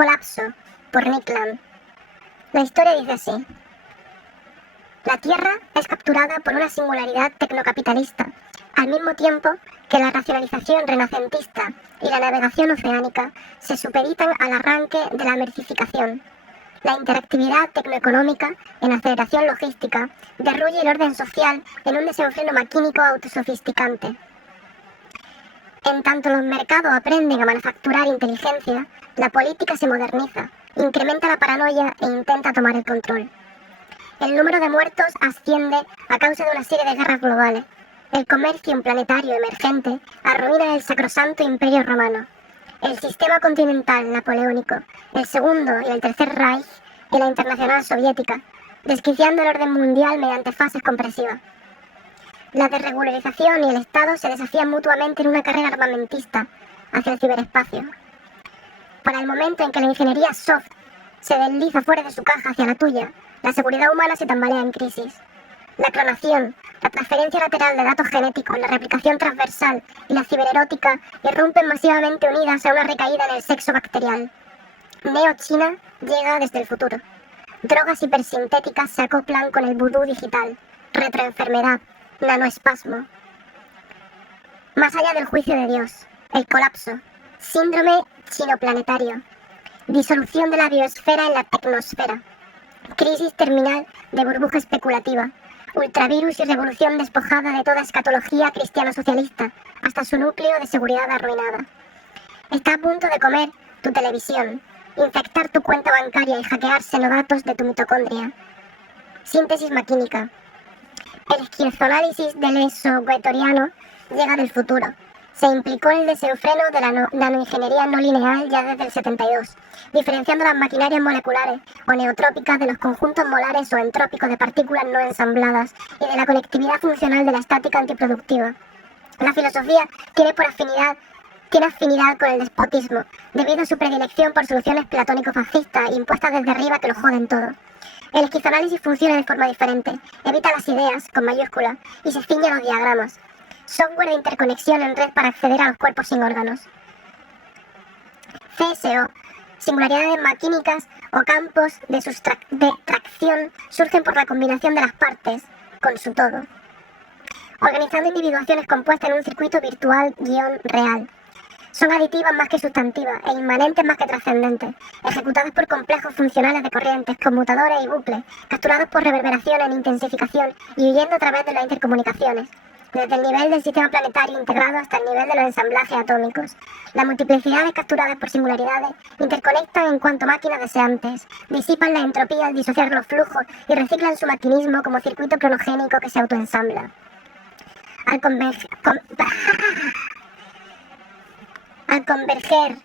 Colapso, por Nick Land. La historia dice así. La Tierra es capturada por una singularidad tecnocapitalista, al mismo tiempo que la racionalización renacentista y la navegación oceánica se supeditan al arranque de la mercificación. La interactividad tecnoeconómica en aceleración logística derruye el orden social en un desenfreno maquínico autosofisticante. En tanto los mercados aprenden a manufacturar inteligencia, la política se moderniza, incrementa la paranoia e intenta tomar el control. El número de muertos asciende a causa de una serie de guerras globales. El comercio planetario emergente arruina el sacrosanto Imperio Romano. El sistema continental napoleónico, el Segundo y el Tercer Reich y la Internacional Soviética, desquiciando el orden mundial mediante fases compresivas. La desregularización y el Estado se desafían mutuamente en una carrera armamentista hacia el ciberespacio. Para el momento en que la ingeniería soft se desliza fuera de su caja hacia la tuya, la seguridad humana se tambalea en crisis. La clonación, la transferencia lateral de datos genéticos, la replicación transversal y la cibererótica irrumpen masivamente unidas a una recaída en el sexo bacterial. Neo-China llega desde el futuro. Drogas hipersintéticas se acoplan con el vudú digital. Retroenfermedad, nanoespasmo. Más allá del juicio de Dios, el colapso, síndrome chinoplanetario, disolución de la biosfera en la tecnosfera, crisis terminal de burbuja especulativa, ultravirus y revolución despojada de toda escatología cristiano-socialista, hasta su núcleo de seguridad arruinada. Está a punto de comer tu televisión, infectar tu cuenta bancaria y hackear senodatos de tu mitocondria. Síntesis maquínica. El esquizoanálisis del eso-guetoriano llega del futuro. Se implicó en el desenfreno de la nanoingeniería no lineal ya desde el 72, diferenciando las maquinarias moleculares o neotrópicas de los conjuntos molares o entrópicos de partículas no ensambladas y de la conectividad funcional de la estática antiproductiva. La filosofía tiene afinidad con el despotismo, debido a su predilección por soluciones platónico-fascistas impuestas desde arriba que lo joden todo. El esquizoanálisis funciona de forma diferente, evita las ideas, con mayúsculas, y se ciñe a los diagramas. Software de interconexión en red para acceder a los cuerpos sin órganos. CSO, singularidades maquínicas o campos de tracción surgen por la combinación de las partes con su todo, organizando individuaciones compuestas en un circuito virtual-real. Son aditivas más que sustantivas e inmanentes más que trascendentes, ejecutadas por complejos funcionales de corrientes, conmutadores y bucles, capturados por reverberación en intensificación y huyendo a través de las intercomunicaciones. Desde el nivel del sistema planetario integrado hasta el nivel de los ensamblajes atómicos. Las multiplicidades capturadas por singularidades interconectan en cuanto máquinas deseantes, disipan la entropía al disociar los flujos y reciclan su maquinismo como circuito cronogénico que se autoensambla. Al converger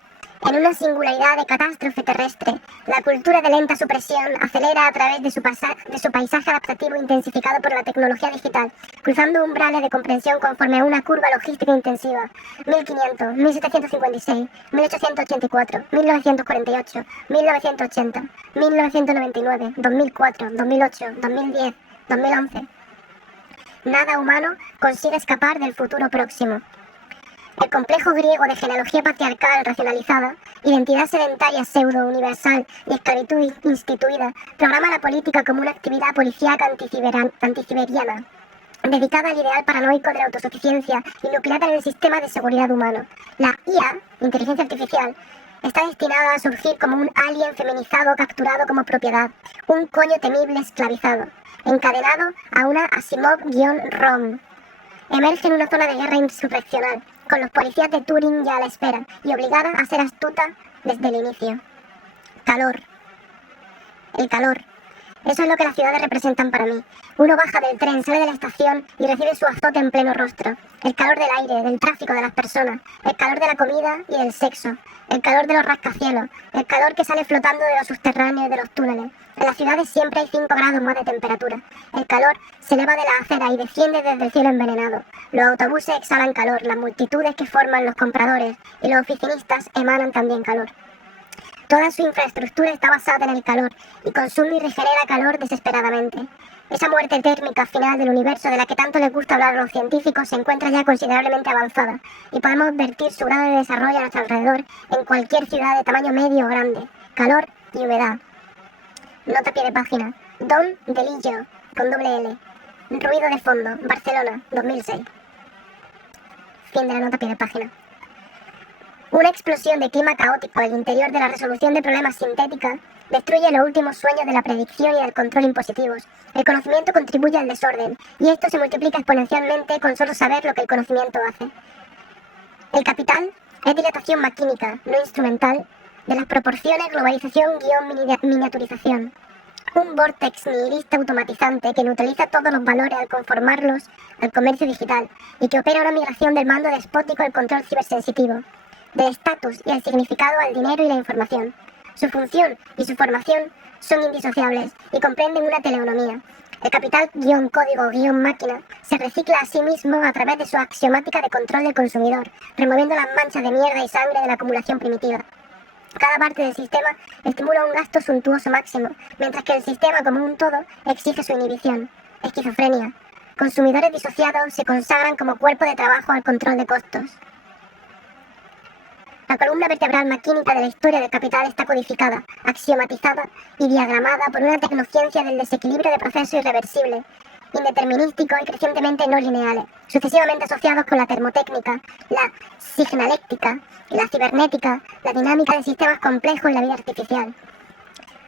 en una singularidad de catástrofe terrestre, la cultura de lenta supresión acelera a través de su paisaje adaptativo intensificado por la tecnología digital, cruzando umbrales de comprensión conforme a una curva logística intensiva. 1500, 1756, 1884, 1948, 1980, 1999, 2004, 2008, 2010, 2011. Nada humano consigue escapar del futuro próximo. El complejo griego de genealogía patriarcal racionalizada, identidad sedentaria pseudo-universal y esclavitud instituida, programa la política como una actividad policíaca anticiberiana, dedicada al ideal paranoico de la autosuficiencia y nucleada en el sistema de seguridad humano. La IA, inteligencia artificial, está destinada a surgir como un alien feminizado capturado como propiedad, un coño temible esclavizado, encadenado a una Asimov-ROM. Emerge en una zona de guerra insurreccional, con los policías de Turing ya a la espera, y obligada a ser astuta desde el inicio. Calor. El calor. Eso es lo que las ciudades representan para mí. Uno baja del tren, sale de la estación y recibe su azote en pleno rostro. El calor del aire, del tráfico, de las personas. El calor de la comida y del sexo. El calor de los rascacielos. El calor que sale flotando de los subterráneos y de los túneles. En las ciudades siempre hay 5 grados más de temperatura. El calor se eleva de la acera y desciende desde el cielo envenenado. Los autobuses exhalan calor, las multitudes que forman los compradores y los oficinistas emanan también calor. Toda su infraestructura está basada en el calor y consume y regenera calor desesperadamente. Esa muerte térmica final del universo de la que tanto les gusta hablar a los científicos se encuentra ya considerablemente avanzada y podemos advertir su grado de desarrollo a nuestro alrededor en cualquier ciudad de tamaño medio o grande. calor y humedad. Nota a pie de página. Don Delillo, con doble L. Ruido de fondo, Barcelona, 2006. Fin de la nota a pie de página. Una explosión de clima caótico en el interior de la resolución de problemas sintética destruye los últimos sueños de la predicción y del control impositivos. El conocimiento contribuye al desorden, y esto se multiplica exponencialmente con solo saber lo que el conocimiento hace. El capital es dilatación maquínica, no instrumental, de las proporciones globalización-miniaturización. Un vórtex nihilista automatizante que neutraliza todos los valores al conformarlos al comercio digital y que opera una migración del mando despótico al control cibersensitivo, del estatus y el significado al dinero y la información. Su función y su formación son indisociables y comprenden una teleonomía. El capital-código-máquina se recicla a sí mismo a través de su axiomática de control del consumidor, removiendo las manchas de mierda y sangre de la acumulación primitiva. Cada parte del sistema estimula un gasto suntuoso máximo, mientras que el sistema como un todo exige su inhibición. Esquizofrenia. Consumidores disociados se consagran como cuerpo de trabajo al control de costos. La columna vertebral maquínica de la historia del capital está codificada, axiomatizada y diagramada por una tecnociencia del desequilibrio de procesos irreversible, indeterminístico y crecientemente no lineales, sucesivamente asociados con la termotécnica, la signaléctica, la cibernética, la dinámica de sistemas complejos y la vida artificial.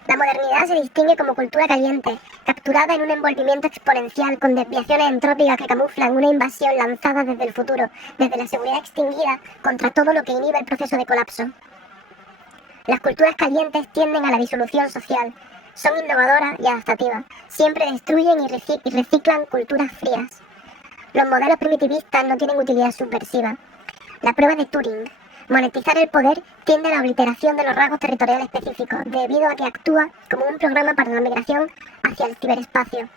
La modernidad se distingue como cultura caliente, capturada en un envolvimiento exponencial con desviaciones entrópicas que camuflan una invasión lanzada desde el futuro, desde la seguridad extinguida contra todo lo que inhibe el proceso de colapso. Las culturas calientes tienden a la disolución social, son innovadoras y adaptativas, siempre destruyen y reciclan culturas frías. Los modelos primitivistas no tienen utilidad subversiva. La prueba de Turing. Monetizar el poder tiende a la obliteración de los rasgos territoriales específicos, debido a que actúa como un programa para la migración hacia el ciberespacio.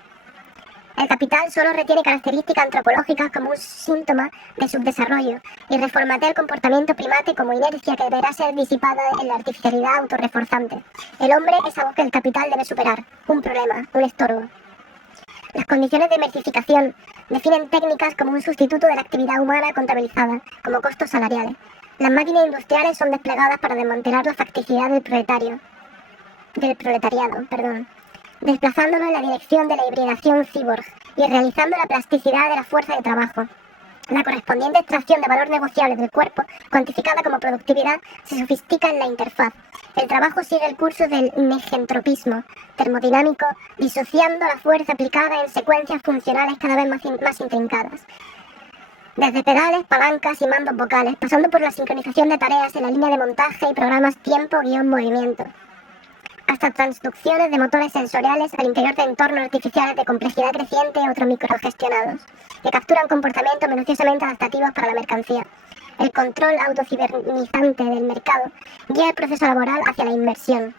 El capital solo retiene características antropológicas como un síntoma de subdesarrollo y reformatea el comportamiento primate como inercia que deberá ser disipada en la artificialidad autorreforzante. El hombre es algo que el capital debe superar, un problema, un estorbo. Las condiciones de mercificación definen técnicas como un sustituto de la actividad humana contabilizada, como costos salariales. Las máquinas industriales son desplegadas para desmantelar la facticidad del proletariado, desplazándolo en la dirección de la hibridación cyborg y realizando la plasticidad de la fuerza de trabajo. La correspondiente extracción de valor negociable del cuerpo, cuantificada como productividad, se sofistica en la interfaz. El trabajo sigue el curso del negentropismo termodinámico, disociando la fuerza aplicada en secuencias funcionales cada vez más intrincadas. Desde pedales, palancas y mandos vocales, pasando por la sincronización de tareas en la línea de montaje y programas tiempo-movimiento, hasta transducciones de motores sensoriales al interior de entornos artificiales de complejidad creciente y otros microgestionados, que capturan comportamientos minuciosamente adaptativos para la mercancía. El control autocibernizante del mercado guía el proceso laboral hacia la inversión.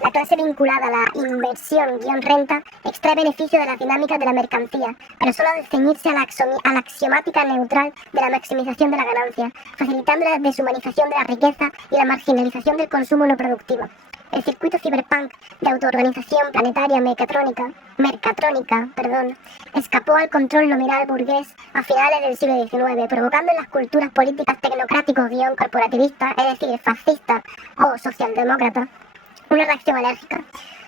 La clase vinculada a la inversión-renta extrae beneficio de las dinámicas de la mercancía, pero solo al ceñirse a la axiomática neutral de la maximización de la ganancia, facilitando la deshumanización de la riqueza y la marginalización del consumo no productivo. El circuito cyberpunk de autoorganización planetaria mercatrónica, escapó al control nominal burgués a finales del siglo XIX, provocando en las culturas políticas tecnocráticos-corporativistas, es decir, fascistas o socialdemócratas, una reacción alérgica.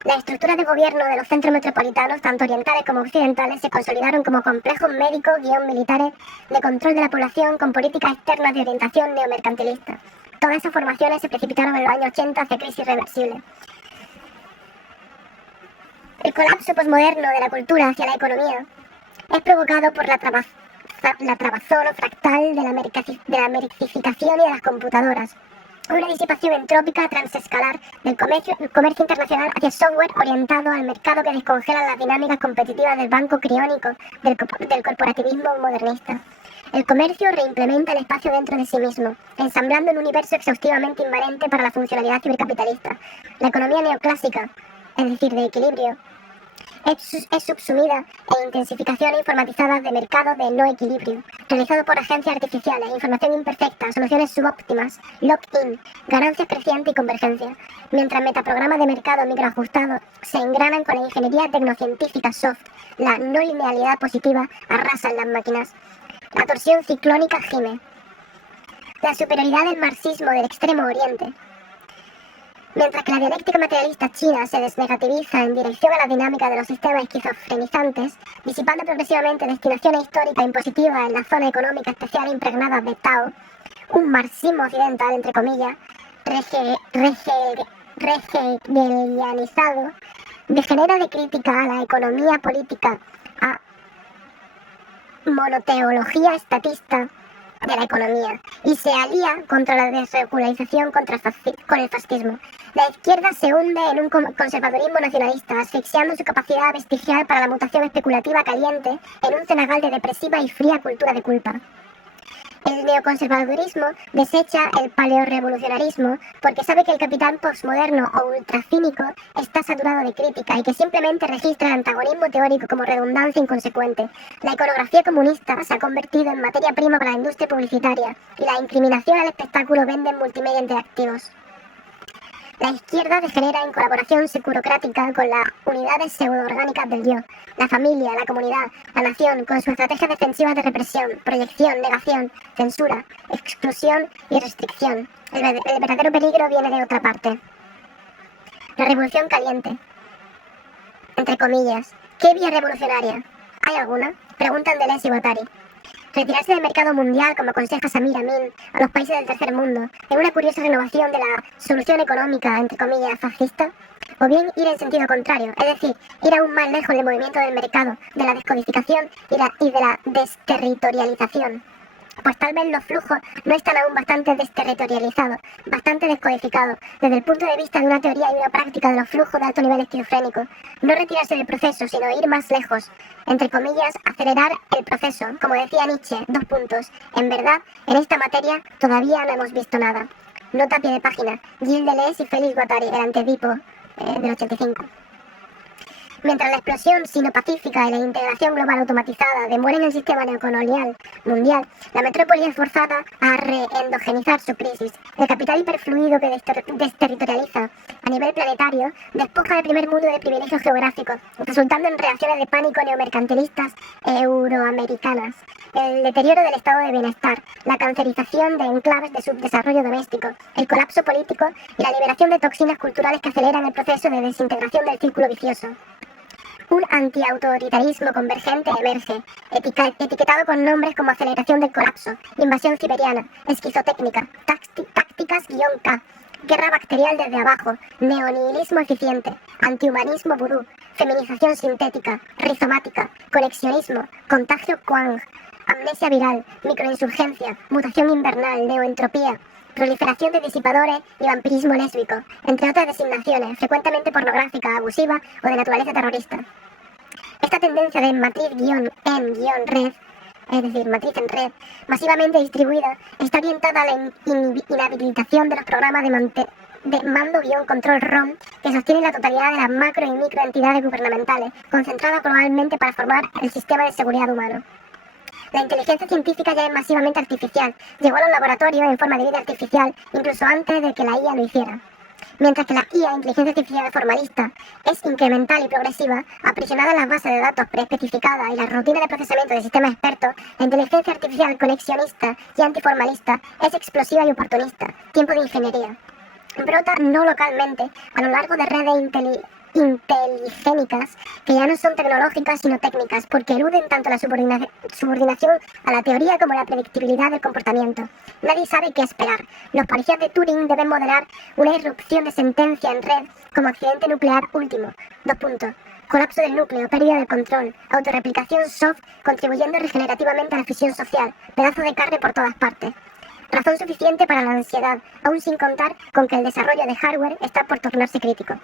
Las estructuras de gobierno de los centros metropolitanos, tanto orientales como occidentales, se consolidaron como complejos médicos-militares de control de la población con políticas externas de orientación neomercantilista. Todas esas formaciones se precipitaron en los años 80 hacia crisis irreversibles. El colapso posmoderno de la cultura hacia la economía es provocado por la trabazón o fractal de la mercificación y de las computadoras. Una disipación entrópica transescalar del comercio internacional hacia software orientado al mercado que descongela las dinámicas competitivas del banco criónico del corporativismo modernista. El comercio reimplementa el espacio dentro de sí mismo, ensamblando un universo exhaustivamente inmanente para la funcionalidad cibercapitalista. La economía neoclásica, es decir, de equilibrio, es subsumida en intensificaciones informatizadas de mercados de no equilibrio, realizado por agencias artificiales, información imperfecta, soluciones subóptimas, lock-in, ganancias crecientes y convergencia, mientras metaprogramas de mercado microajustados se engranan con la ingeniería tecnocientífica soft, la no linealidad positiva arrasa en las máquinas. La torsión ciclónica gime. La superioridad del marxismo del Extremo Oriente. Mientras que la dialéctica materialista china se desnegativiza en dirección a la dinámica de los sistemas esquizofrenizantes, disipando progresivamente destinaciones históricas impositivas en la zona económica especial impregnada de Tao, un marxismo occidental, entre comillas, hegelianizado, degenera de crítica a la economía política, a monoteología estatista de la economía y se alía contra la desregularización con el fascismo. La izquierda se hunde en un conservadurismo nacionalista, asfixiando su capacidad vestigial para la mutación especulativa caliente en un cenagal de depresiva y fría cultura de culpa. El neoconservadurismo desecha el paleorrevolucionarismo porque sabe que el capital postmoderno o ultracínico está saturado de crítica y que simplemente registra el antagonismo teórico como redundancia inconsecuente. La iconografía comunista se ha convertido en materia prima para la industria publicitaria y la incriminación al espectáculo vende en multimedia interactivos. La izquierda degenera en colaboración securocrática con las unidades pseudo-orgánicas del yo, la familia, la comunidad, la nación, con sus estrategias defensivas de represión, proyección, negación, censura, exclusión y restricción. El verdadero peligro viene de otra parte. La revolución caliente. Entre comillas. ¿Qué vía revolucionaria? ¿Hay alguna? Preguntan Deleuze y Guattari. Retirarse del mercado mundial, como aconseja Samir Amin a los países del tercer mundo, en una curiosa renovación de la solución económica, entre comillas, fascista, o bien ir en sentido contrario, es decir, ir aún más lejos del movimiento del mercado, de la descodificación y de la desterritorialización. Pues tal vez los flujos no están aún bastante desterritorializados, bastante descodificados, desde el punto de vista de una teoría y una práctica de los flujos de alto nivel esquizofrénico. No retirarse del proceso, sino ir más lejos. Entre comillas, acelerar el proceso. Como decía Nietzsche, 2 puntos. En verdad, en esta materia todavía no hemos visto nada. Nota a pie de página. Gilles Deleuze y Félix Guattari, el antedipo del 85. Mientras la explosión sino-pacífica y la integración global automatizada demuelen el sistema neocolonial mundial, la metrópoli es forzada a reendogenizar su crisis. El capital hiperfluido que desterritorializa a nivel planetario despoja del primer mundo de privilegios geográficos, resultando en reacciones de pánico neomercantilistas euroamericanas, el deterioro del estado de bienestar, la cancerización de enclaves de subdesarrollo doméstico, el colapso político y la liberación de toxinas culturales que aceleran el proceso de desintegración del círculo vicioso. Un antiautoritarismo convergente emerge, etiquetado con nombres como aceleración del colapso, invasión siberiana, esquizotécnica, tácticas-K, guerra bacterial desde abajo, neonihilismo eficiente, antihumanismo vudú, feminización sintética, rizomática, conexionismo, contagio Quang, amnesia viral, microinsurgencia, mutación invernal, neoentropía, proliferación de disipadores y vampirismo lésbico, entre otras designaciones, frecuentemente pornográfica, abusiva o de naturaleza terrorista. Esta tendencia de matriz-en-red, es decir, matriz en red, masivamente distribuida, está orientada a la inhabilitación de los programas de mando-control ROM que sostienen la totalidad de las macro y microentidades gubernamentales, concentradas globalmente para formar el sistema de seguridad humano. La inteligencia científica ya es masivamente artificial, llegó a los laboratorios en forma de vida artificial, incluso antes de que la IA lo hiciera. Mientras que la IA, inteligencia artificial formalista, es incremental y progresiva, aprisionada en las bases de datos preespecificadas y las rutinas de procesamiento de sistemas expertos, la inteligencia artificial conexionista y antiformalista es explosiva y oportunista, tiempo de ingeniería. Brota no localmente a lo largo de redes inteligénicas que ya no son tecnológicas sino técnicas, porque eluden tanto la subordinación a la teoría como la predictibilidad del comportamiento. Nadie sabe qué esperar. Los policías de Turing deben modelar una irrupción de sentencia en red como accidente nuclear último. 2 puntos. Colapso del núcleo, pérdida del control, autorreplicación soft contribuyendo regenerativamente a la fisión social, pedazo de carne por todas partes. Razón suficiente para la ansiedad, aún sin contar con que el desarrollo de hardware está por tornarse crítico.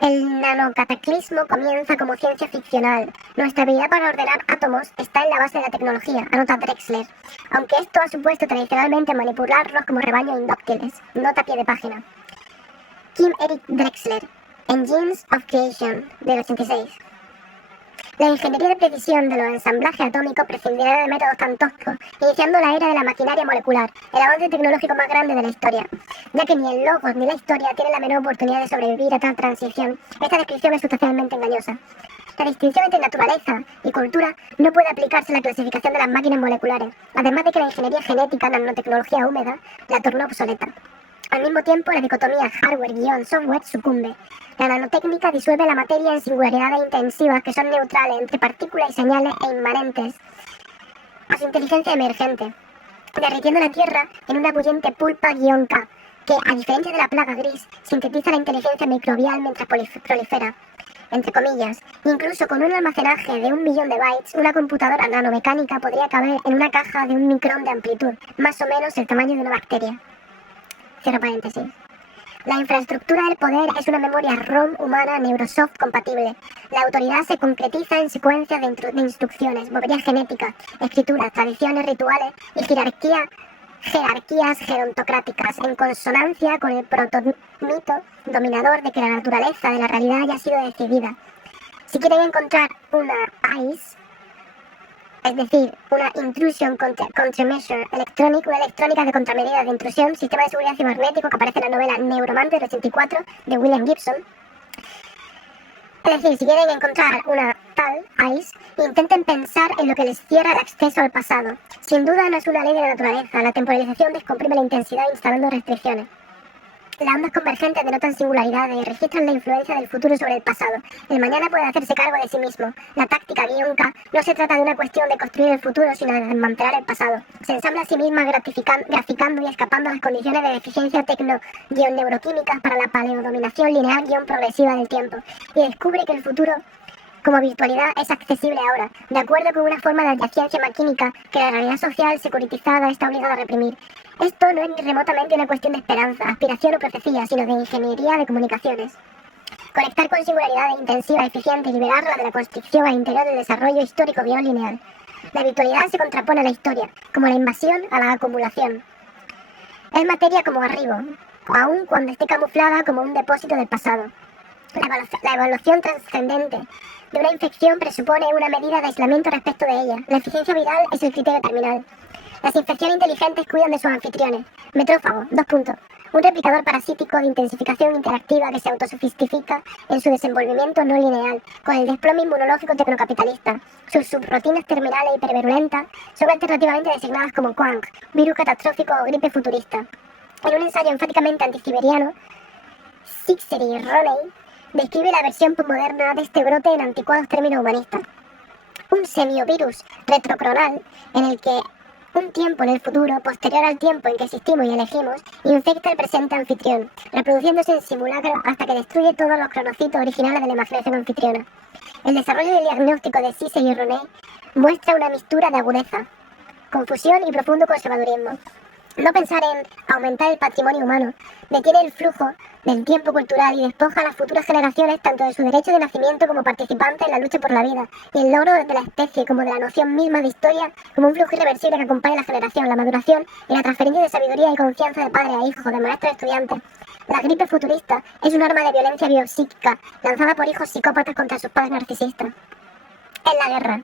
El nanocataclismo comienza como ciencia ficcional. Nuestra habilidad para ordenar átomos está en la base de la tecnología, anota Drexler, aunque esto ha supuesto tradicionalmente manipularlos como rebaños indóciles. Nota a pie de página. Kim Eric Drexler, Engines of Creation, del 86. La ingeniería de precisión de los ensamblajes atómicos prescindirá de métodos tan toscos, iniciando la era de la maquinaria molecular, el avance tecnológico más grande de la historia. Ya que ni el logos ni la historia tienen la menor oportunidad de sobrevivir a tal transición, esta descripción es sustancialmente engañosa. La distinción entre naturaleza y cultura no puede aplicarse a la clasificación de las máquinas moleculares, además de que la ingeniería genética, nanotecnología húmeda, la tornó obsoleta. Al mismo tiempo, la dicotomía hardware-software sucumbe. La nanotécnica disuelve la materia en singularidades intensivas que son neutrales entre partículas y señales e inmanentes a su inteligencia emergente, derritiendo la Tierra en una bullente pulpa-K, que, a diferencia de la plaga gris, sintetiza la inteligencia microbial mientras prolifera, entre comillas. Incluso con un almacenaje de 1 millón de bytes, una computadora nanomecánica podría caber en una caja de 1 micrón de amplitud, más o menos el tamaño de una bacteria. Cierro paréntesis. La infraestructura del poder es una memoria ROM humana Neurosoft compatible. La autoridad se concretiza en secuencias de instrucciones, boberías genéticas, escrituras, tradiciones, rituales y jerarquías gerontocráticas, en consonancia con el protomito dominador de que la naturaleza de la realidad haya sido decidida. Si quieren encontrar una ICE, es decir, una Intrusion Countermeasure Electronic, una electrónica de contramedida de intrusión, sistema de seguridad cibernético que aparece en la novela Neuromancer del 84 de William Gibson. Es decir, si quieren encontrar una tal ICE, intenten pensar en lo que les cierra el acceso al pasado. Sin duda no es una ley de la naturaleza, la temporalización descomprime la intensidad instalando restricciones. Las ondas convergentes denotan singularidades y registran la influencia del futuro sobre el pasado. El mañana puede hacerse cargo de sí mismo. La táctica -K no se trata de una cuestión de construir el futuro, sino de desmantelar el pasado. Se ensambla a sí misma graficando y escapando a las condiciones de deficiencia tecno-neuroquímicas para la paleodominación lineal-progresiva del tiempo. Y descubre que el futuro como virtualidad es accesible ahora, de acuerdo con una forma de adyaciencia maquínica que la realidad social securitizada está obligada a reprimir. Esto no es ni remotamente una cuestión de esperanza, aspiración o profecía, sino de ingeniería de comunicaciones. Conectar con singularidad intensiva, eficiente y liberarla de la constricción al interior del desarrollo histórico lineal. La virtualidad se contrapone a la historia, como la invasión a la acumulación. Es materia como arribo, aun cuando esté camuflada como un depósito del pasado. La evaluación trascendente de una infección presupone una medida de aislamiento respecto de ella. La eficiencia viral es el criterio terminal. Las infecciones inteligentes cuidan de sus anfitriones. Metrófago, 2 puntos. Un replicador parasítico de intensificación interactiva que se autosofistifica en su desenvolvimiento no lineal, con el desplome inmunológico tecnocapitalista. Sus subrutinas terminales hipervirulentas son alternativamente designadas como Quank, virus catastrófico o gripe futurista. En un ensayo enfáticamente antisiberiano, Csikszentmihalyi Roney describe la versión postmoderna de este brote en anticuados términos humanistas. Un semiovirus retrocronal en el que un tiempo en el futuro, posterior al tiempo en que existimos y elegimos, infecta el presente anfitrión, reproduciéndose en simulacro hasta que destruye todos los cronocitos originales de la imaginación anfitriona. El desarrollo del diagnóstico de Csikszentmihalyi y Roney muestra una mixtura de agudeza, confusión y profundo conservadurismo. No pensar en aumentar el patrimonio humano detiene el flujo del tiempo cultural y despoja a las futuras generaciones tanto de su derecho de nacimiento como participantes en la lucha por la vida y el logro de la especie como de la noción misma de historia como un flujo irreversible que acompaña la generación, la maduración y la transferencia de sabiduría y confianza de padre a hijo, de maestro a estudiante. La gripe futurista es un arma de violencia biopsíquica lanzada por hijos psicópatas contra sus padres narcisistas. En la guerra.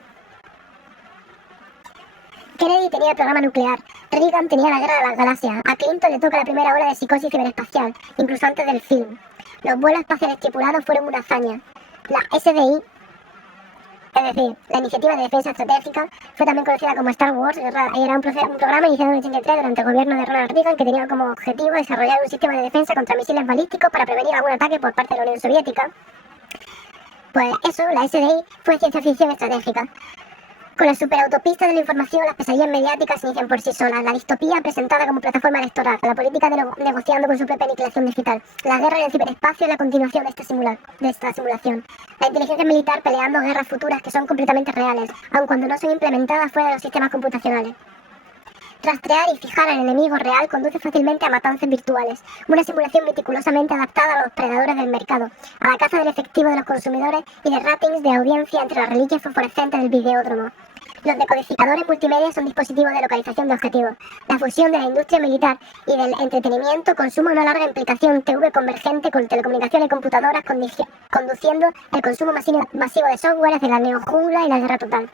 Kennedy tenía el programa nuclear, Reagan tenía la guerra de las galaxias, a Clinton le toca la primera ola de psicosis ciberespacial, incluso antes del film. Los vuelos espaciales tripulados fueron una hazaña. La SDI, es decir, la Iniciativa de Defensa Estratégica, fue también conocida como Star Wars, era un programa iniciado en el 83 durante el gobierno de Ronald Reagan que tenía como objetivo desarrollar un sistema de defensa contra misiles balísticos para prevenir algún ataque por parte de la Unión Soviética. Pues eso, la SDI, fue ciencia ficción estratégica. Con las superautopistas de la información, las pesadillas mediáticas se inician por sí solas. La distopía presentada como plataforma electoral, la política negociando con su propia aniquilación digital. La guerra en el ciberespacio es la continuación de esta simulación. La inteligencia militar peleando guerras futuras que son completamente reales, aun cuando no son implementadas fuera de los sistemas computacionales. Rastrear y fijar al enemigo real conduce fácilmente a matanzas virtuales, una simulación meticulosamente adaptada a los predadores del mercado, a la caza del efectivo de los consumidores y de ratings de audiencia entre las reliquias fosforescentes del videódromo. Los decodificadores multimedia son dispositivos de localización de objetivos. La fusión de la industria militar y del entretenimiento consuma una larga implicación TV convergente con telecomunicaciones y computadoras, conduciendo el consumo masivo de software hacia la neojungla y la guerra total.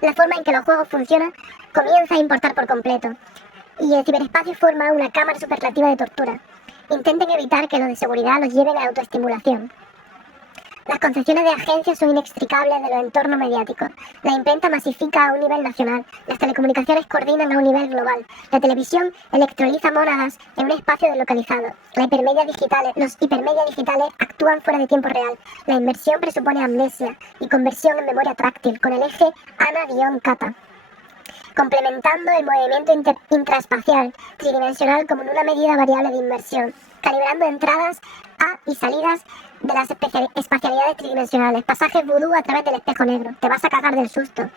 La forma en que los juegos funcionan comienza a importar por completo, y el ciberespacio forma una cámara superlativa de tortura. Intenten evitar que los de seguridad los lleven a la autoestimulación. Las concepciones de agencias son inextricables de los entornos mediáticos. La imprenta masifica a un nivel nacional. Las telecomunicaciones coordinan a un nivel global. La televisión electroliza mónadas en un espacio deslocalizado. Los hipermedias digitales actúan fuera de tiempo real. La inmersión presupone amnesia y conversión en memoria táctil, con el eje ana-kata, complementando el movimiento intraespacial tridimensional como en una medida variable de inmersión, calibrando entradas a y salidas de las espacialidades tridimensionales, pasajes vudú a través del espejo negro. Te vas a cagar del susto.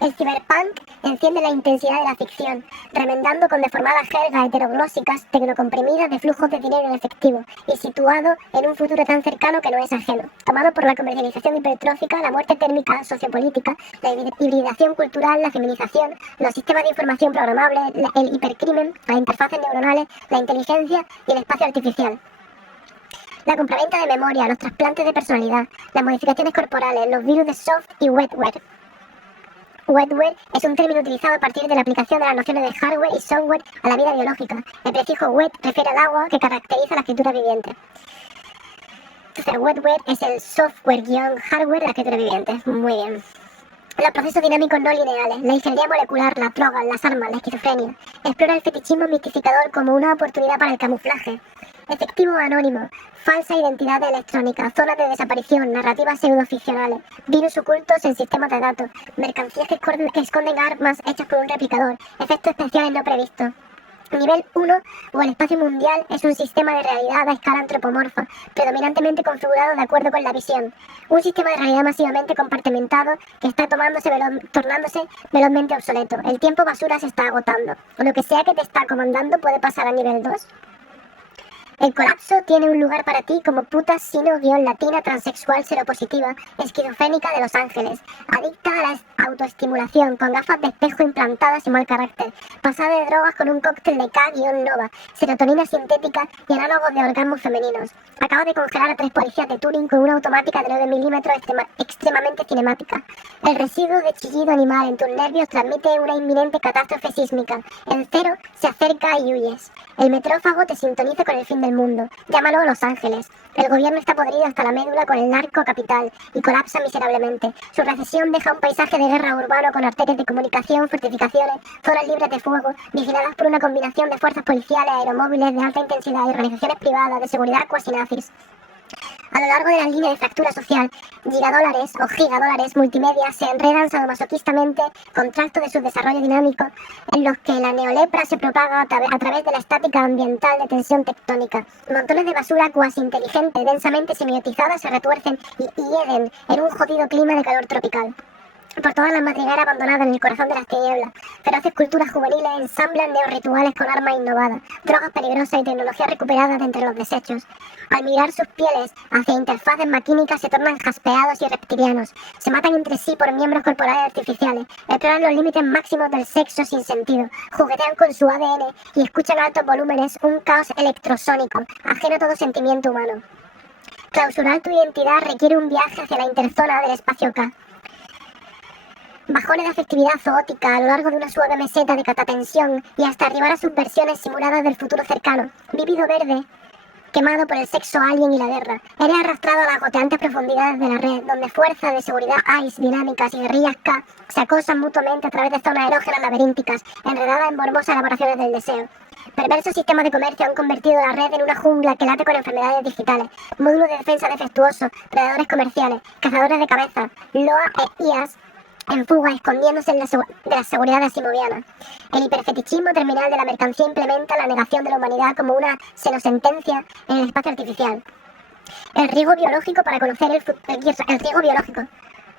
El cyberpunk enciende la intensidad de la ficción, remendando con deformadas jergas heteroglósicas tecnocomprimidas de flujos de dinero en efectivo y situado en un futuro tan cercano que no es ajeno, tomado por la comercialización hipertrófica, la muerte térmica sociopolítica, la hibridación cultural, la feminización, los sistemas de información programables, el hipercrimen, las interfaces neuronales, la inteligencia y el espacio artificial. La compraventa de memoria, los trasplantes de personalidad, las modificaciones corporales, los virus de soft y wetware. Wetware es un término utilizado a partir de la aplicación de las nociones de hardware y software a la vida biológica. El prefijo wet refiere al agua que caracteriza la escritura viviente. Entonces, wetware es el software-hardware de la escritura viviente. Muy bien. Los procesos dinámicos no lineales, la ingeniería molecular, las drogas, las armas, la esquizofrenia. Explora el fetichismo mistificador como una oportunidad para el camuflaje. Efectivo anónimo, falsa identidad electrónica, zonas de desaparición, narrativas pseudoficcionales, virus ocultos en sistemas de datos, mercancías que esconden armas hechas por un replicador, efectos especiales no previstos. Nivel 1 o el espacio mundial es un sistema de realidad a escala antropomorfa, predominantemente configurado de acuerdo con la visión. Un sistema de realidad masivamente compartimentado que está tornándose velozmente obsoleto. El tiempo basura se está agotando. O lo que sea que te está comandando puede pasar a nivel 2. El colapso tiene un lugar para ti como puta sino-latina transexual seropositiva, esquizofrénica de Los Ángeles, adicta a la autoestimulación, con gafas de espejo implantadas y mal carácter, pasada de drogas con un cóctel de K-Nova, serotonina sintética y análogos de orgasmos femeninos. Acaba de congelar a 3 policías de Turing con una automática de 9 milímetros extremadamente cinemática. El residuo de chillido animal en tus nervios transmite una inminente catástrofe sísmica. En cero se acerca y huyes. El metrófago te sintoniza con el fin del mundo. Llámalo Los Ángeles. El gobierno está podrido hasta la médula con el narco capital y colapsa miserablemente. Su recesión deja un paisaje de guerra urbano con arterias de comunicación, fortificaciones, zonas libres de fuego, vigiladas por una combinación de fuerzas policiales, aeromóviles de alta intensidad y organizaciones privadas de seguridad cuasi nazis. A lo largo de la línea de fractura social, gigadólares multimedia se enredan sadomasoquistamente con tractos de subdesarrollo dinámico en los que la neolepra se propaga a través de la estática ambiental de tensión tectónica. Montones de basura cuasi inteligente, densamente semiotizada, se retuercen y hieden en un jodido clima de calor tropical. Por todas las madrigueras abandonadas en el corazón de las tinieblas, feroces culturas juveniles ensamblan neorrituales con armas innovadas, drogas peligrosas y tecnología recuperada de entre los desechos. Al mirar sus pieles hacia interfaces maquínicas se tornan jaspeados y reptilianos, se matan entre sí por miembros corporales artificiales, exploran los límites máximos del sexo sin sentido, juguetean con su ADN y escuchan a altos volúmenes un caos electrosónico, ajeno a todo sentimiento humano. Clausurar tu identidad requiere un viaje hacia la interzona del espacio K. Bajones de afectividad zoótica a lo largo de una suave meseta de catatensión y hasta arribar a subversiones simuladas del futuro cercano. Vívido verde, quemado por el sexo alien y la guerra. Eres arrastrado a las goteantes profundidades de la red, donde fuerzas de seguridad ICE dinámicas y guerrillas K se acosan mutuamente a través de zonas erógenas laberínticas, enredadas en morbosas elaboraciones del deseo. Perversos sistemas de comercio han convertido la red en una jungla que late con enfermedades digitales, módulos de defensa defectuosos, predadores comerciales, cazadores de cabezas, LOA e IAS en fuga, escondiéndose de la seguridad asimoviana. El hiperfetichismo terminal de la mercancía implementa la negación de la humanidad como una xenosentencia en el espacio artificial. El riesgo biológico para conocer el riesgo biológico.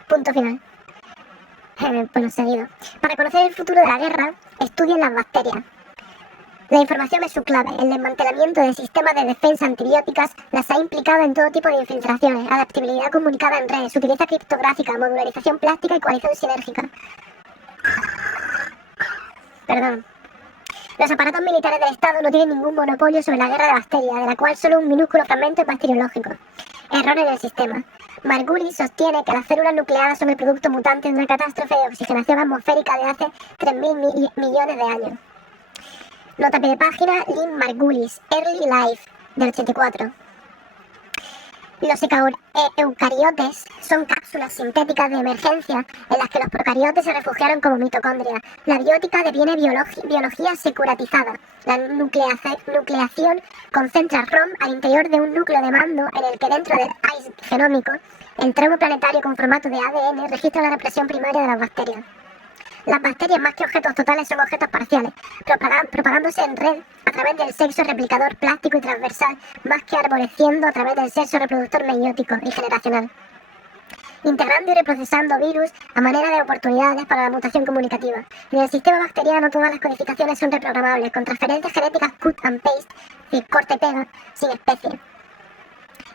Punto final. Bueno, seguido. Para conocer el futuro de la guerra, estudien las bacterias. La información es su clave. El desmantelamiento de sistemas de defensa antibióticas las ha implicado en todo tipo de infiltraciones, adaptabilidad comunicada en redes, utiliza criptográfica, modularización plástica y coalición sinérgica. Perdón. Los aparatos militares del Estado no tienen ningún monopolio sobre la guerra de bacterias, de la cual solo un minúsculo fragmento es bacteriológico. Error en el sistema. Margulis sostiene que las células nucleadas son el producto mutante de una catástrofe de oxigenación atmosférica de hace 3.000 millones de años. Nota de página, Lynn Margulis, Early Life, del 84. Los eucariotes son cápsulas sintéticas de emergencia en las que los procariotes se refugiaron como mitocondria. La biótica deviene biología securatizada. La nucleación concentra ROM al interior de un núcleo de mando en el que dentro del ICE genómico, el tramo planetario con formato de ADN registra la represión primaria de las bacterias. Las bacterias, más que objetos totales, son objetos parciales, propagándose en red a través del sexo replicador plástico y transversal, más que arboreciendo a través del sexo reproductor meiótico y generacional. Integrando y reprocesando virus a manera de oportunidades para la mutación comunicativa. En el sistema bacteriano todas las codificaciones son reprogramables, con transferencias genéticas cut and paste, es decir, corte y pega, sin especie.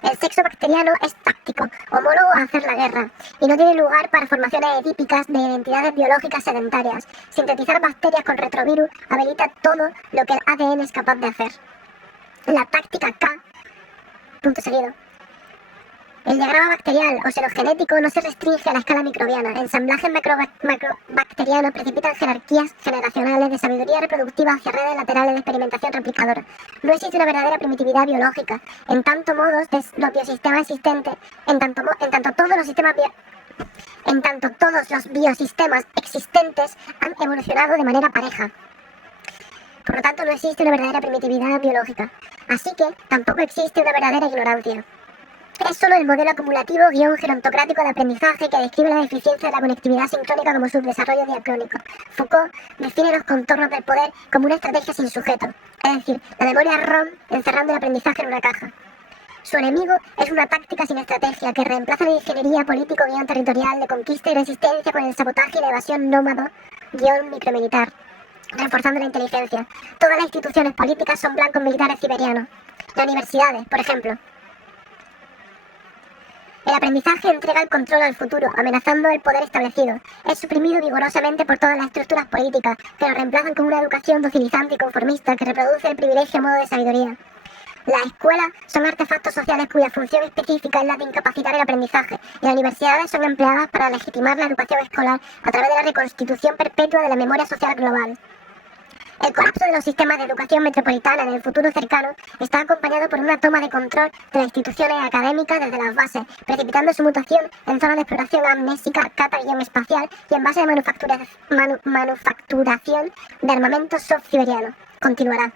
El sexo bacteriano es táctico, homólogo a hacer la guerra, y no tiene lugar para formaciones edípicas de identidades biológicas sedentarias. Sintetizar bacterias con retrovirus habilita todo lo que el ADN es capaz de hacer. La táctica K, punto seguido. El diagrama bacterial o xenogenético no se restringe a la escala microbiana. Ensamblajes macrobacterianos precipitan jerarquías generacionales de sabiduría reproductiva hacia redes laterales de experimentación replicadora. No existe una verdadera primitividad biológica. En tanto los biosistemas existentes, en tanto todos los biosistemas existentes han evolucionado de manera pareja. Por lo tanto, no existe una verdadera primitividad biológica. Así que tampoco existe una verdadera ignorancia. Es solo el modelo acumulativo gerontocrático de aprendizaje que describe la deficiencia de la conectividad sincrónica como subdesarrollo diacrónico. Foucault define los contornos del poder como una estrategia sin sujeto, es decir, la memoria ROM encerrando el aprendizaje en una caja. Su enemigo es una táctica sin estrategia que reemplaza la ingeniería político-territorial de conquista y resistencia con el sabotaje y la evasión nómado-micromilitar, reforzando la inteligencia. Todas las instituciones políticas son blancos militares siberianos. Las universidades, por ejemplo. El aprendizaje entrega el control al futuro, amenazando el poder establecido. Es suprimido vigorosamente por todas las estructuras políticas, que lo reemplazan con una educación docilizante y conformista que reproduce el privilegio a modo de sabiduría. Las escuelas son artefactos sociales cuya función específica es la de incapacitar el aprendizaje, y las universidades son empleadas para legitimar la educación escolar a través de la reconstitución perpetua de la memoria social global. El colapso de los sistemas de educación metropolitana en el futuro cercano está acompañado por una toma de control de las instituciones académicas desde las bases, precipitando su mutación en zonas de exploración amnésica, cata-espacial y en base de manufacturación de armamentos soft-siberianos. Continuará.